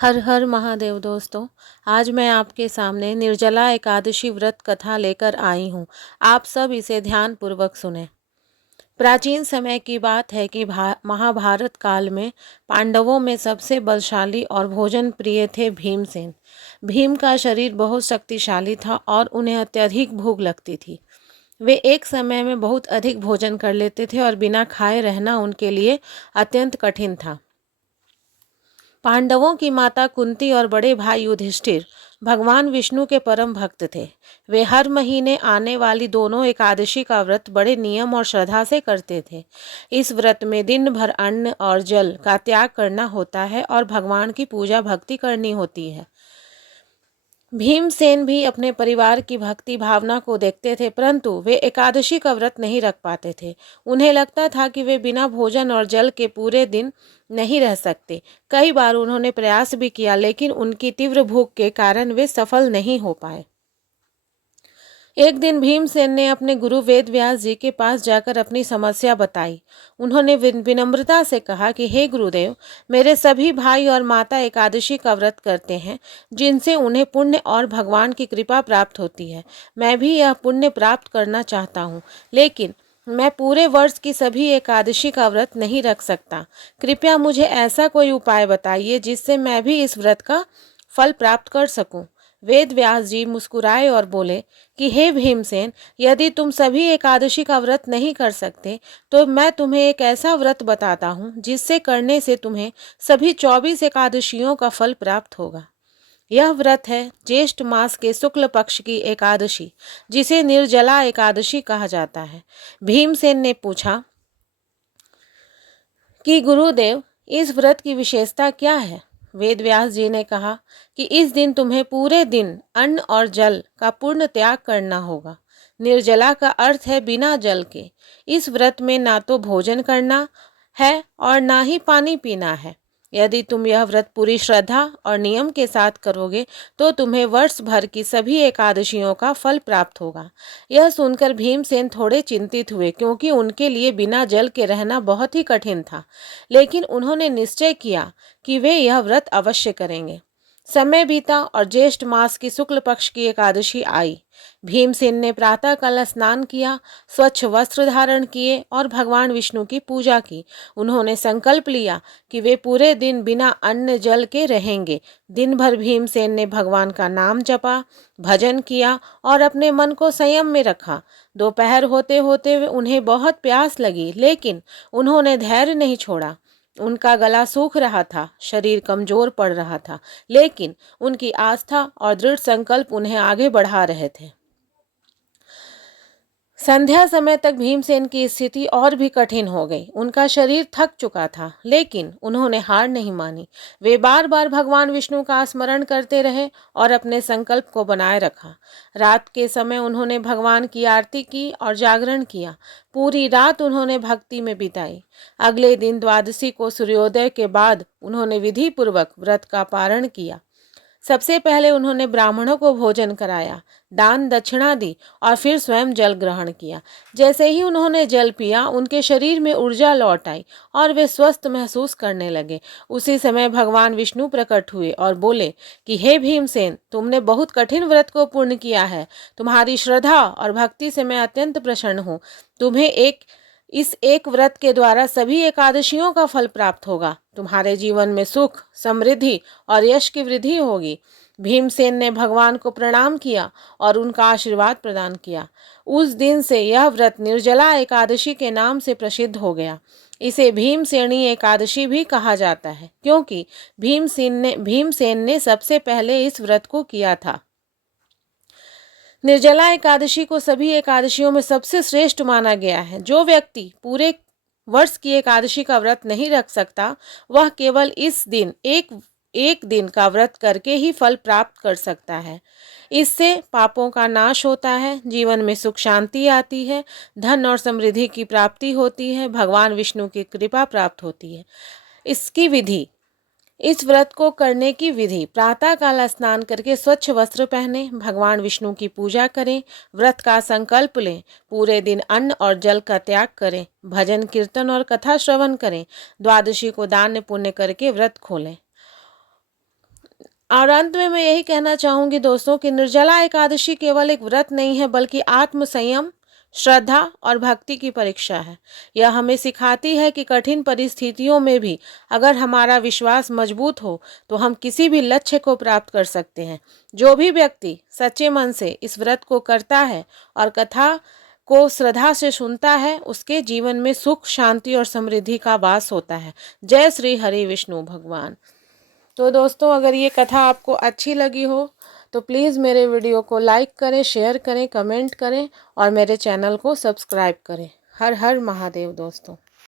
हर हर महादेव दोस्तों। आज मैं आपके सामने निर्जला एकादशी व्रत कथा लेकर आई हूँ। आप सब इसे ध्यान पूर्वक सुने। प्राचीन समय की बात है कि महाभारत काल में पांडवों में सबसे बलशाली और भोजन प्रिय थे भीमसेन। भीम का शरीर बहुत शक्तिशाली था और उन्हें अत्यधिक भूख लगती थी। वे एक समय में बहुत अधिक भोजन कर लेते थे और बिना खाए रहना उनके लिए अत्यंत कठिन था। पांडवों की माता कुंती और बड़े भाई युधिष्ठिर भगवान विष्णु के परम भक्त थे। वे हर महीने आने वाली दोनों एकादशी का व्रत बड़े नियम और श्रद्धा से करते थे। इस व्रत में दिन भर अन्न और जल का त्याग करना होता है और भगवान की पूजा भक्ति करनी होती है। भीमसेन भी अपने परिवार की भक्ति भावना को देखते थे, परंतु वे एकादशी का व्रत नहीं रख पाते थे। उन्हें लगता था कि वे बिना भोजन और जल के पूरे दिन नहीं रह सकते। कई बार उन्होंने प्रयास भी किया, लेकिन उनकी तीव्र भूख के कारण वे सफल नहीं हो पाए। एक दिन भीमसेन ने अपने गुरु वेद व्यास जी के पास जाकर अपनी समस्या बताई। उन्होंने विनम्रता से कहा कि हे गुरुदेव, मेरे सभी भाई और माता एकादशी का व्रत करते हैं, जिनसे उन्हें पुण्य और भगवान की कृपा प्राप्त होती है। मैं भी यह पुण्य प्राप्त करना चाहता हूँ, लेकिन मैं पूरे वर्ष की सभी एकादशी का व्रत नहीं रख सकता। कृपया मुझे ऐसा कोई उपाय बताइए जिससे मैं भी इस व्रत का फल प्राप्त कर सकूं। वेद व्यास जी मुस्कुराए और बोले कि हे भीमसेन, यदि तुम सभी एकादशी का व्रत नहीं कर सकते तो मैं तुम्हें एक ऐसा व्रत बताता हूँ जिससे करने से तुम्हें सभी 24 एकादशियों का फल प्राप्त होगा। यह व्रत है ज्येष्ठ मास के शुक्ल पक्ष की एकादशी, जिसे निर्जला एकादशी कहा जाता है। भीमसेन ने पूछा कि गुरुदेव, इस व्रत की विशेषता क्या है? वेद व्यास जी ने कहा कि इस दिन तुम्हें पूरे दिन अन्न और जल का पूर्ण त्याग करना होगा। निर्जला का अर्थ है बिना जल के। इस व्रत में ना तो भोजन करना है और ना ही पानी पीना है। यदि तुम यह व्रत पूरी श्रद्धा और नियम के साथ करोगे तो तुम्हें वर्ष भर की सभी एकादशियों का फल प्राप्त होगा। यह सुनकर भीमसेन थोड़े चिंतित हुए, क्योंकि उनके लिए बिना जल के रहना बहुत ही कठिन था। लेकिन उन्होंने निश्चय किया कि वे यह व्रत अवश्य करेंगे। समय बीता और ज्येष्ठ मास की शुक्ल पक्ष की एकादशी आई। भीमसेन ने प्रातःकाल स्नान किया, स्वच्छ वस्त्र धारण किए और भगवान विष्णु की पूजा की। उन्होंने संकल्प लिया कि वे पूरे दिन बिना अन्न जल के रहेंगे। दिन भर भीमसेन ने भगवान का नाम जपा, भजन किया और अपने मन को संयम में रखा। दोपहर होते होते उन्हें बहुत प्यास लगी, लेकिन उन्होंने धैर्य नहीं छोड़ा। उनका गला सूख रहा था, शरीर कमजोर पड़ रहा था, लेकिन उनकी आस्था और दृढ़ संकल्प उन्हें आगे बढ़ा रहे थे। संध्या समय तक भीमसेन की स्थिति और भी कठिन हो गई। उनका शरीर थक चुका था, लेकिन उन्होंने हार नहीं मानी। वे बार बार भगवान विष्णु का स्मरण करते रहे और अपने संकल्प को बनाए रखा। रात के समय उन्होंने भगवान की आरती की और जागरण किया। पूरी रात उन्होंने भक्ति में बिताई। अगले दिन द्वादशी को सूर्योदय के बाद उन्होंने विधि पूर्वक व्रत का पारण किया। सबसे पहले उन्होंने ब्राह्मणों को भोजन कराया, दान दक्षिणा दी और फिर स्वयं जल ग्रहण किया। जैसे ही उन्होंने जल पिया, उनके शरीर में ऊर्जा लौट आई और वे स्वस्थ महसूस करने लगे। उसी समय भगवान विष्णु प्रकट हुए और बोले कि हे भीमसेन, तुमने बहुत कठिन व्रत को पूर्ण किया है। तुम्हारी श्रद्धा और भक्ति से मैं अत्यंत प्रसन्न हूँ। तुम्हें इस एक व्रत के द्वारा सभी एकादशियों का फल प्राप्त होगा। तुम्हारे जीवन में सुख, समृद्धि और यश की वृद्धि होगी। भीमसेन ने भगवान को प्रणाम किया और उनका आशीर्वाद प्रदान किया। उस दिन से यह व्रत निर्जला एकादशी के नाम से प्रसिद्ध हो गया। इसे भीमसेनी एकादशी भी कहा जाता है, क्योंकि भीमसेन ने सबसे पहले इस व्रत को किया था। निर्जला एकादशी को सभी एकादशियों में सबसे श्रेष्ठ माना गया है। जो व्यक्ति पूरे वर्ष की एकादशी का व्रत नहीं रख सकता, वह केवल इस दिन एक दिन का व्रत करके ही फल प्राप्त कर सकता है। इससे पापों का नाश होता है, जीवन में सुख शांति आती है, धन और समृद्धि की प्राप्ति होती है, भगवान विष्णु की कृपा प्राप्त होती है। इसकी विधि इस व्रत को करने की विधि: प्रातःकाल स्नान करके स्वच्छ वस्त्र पहने, भगवान विष्णु की पूजा करें, व्रत का संकल्प लें, पूरे दिन अन्न और जल का त्याग करें, भजन कीर्तन और कथा श्रवण करें, द्वादशी को दान पुण्य करके व्रत खोलें। और अंत में मैं यही कहना चाहूंगी दोस्तों कि निर्जला एकादशी केवल एक व्रत नहीं है, बल्कि आत्म संयम, श्रद्धा और भक्ति की परीक्षा है। यह हमें सिखाती है कि कठिन परिस्थितियों में भी अगर हमारा विश्वास मजबूत हो तो हम किसी भी लक्ष्य को प्राप्त कर सकते हैं। जो भी व्यक्ति सच्चे मन से इस व्रत को करता है और कथा को श्रद्धा से सुनता है, उसके जीवन में सुख, शांति और समृद्धि का वास होता है। जय श्री हरि विष्णु भगवान। तो दोस्तों, अगर ये कथा आपको अच्छी लगी हो तो प्लीज़ मेरे वीडियो को लाइक करें, शेयर करें, कमेंट करें और मेरे चैनल को सब्सक्राइब करें। हर हर महादेव दोस्तों।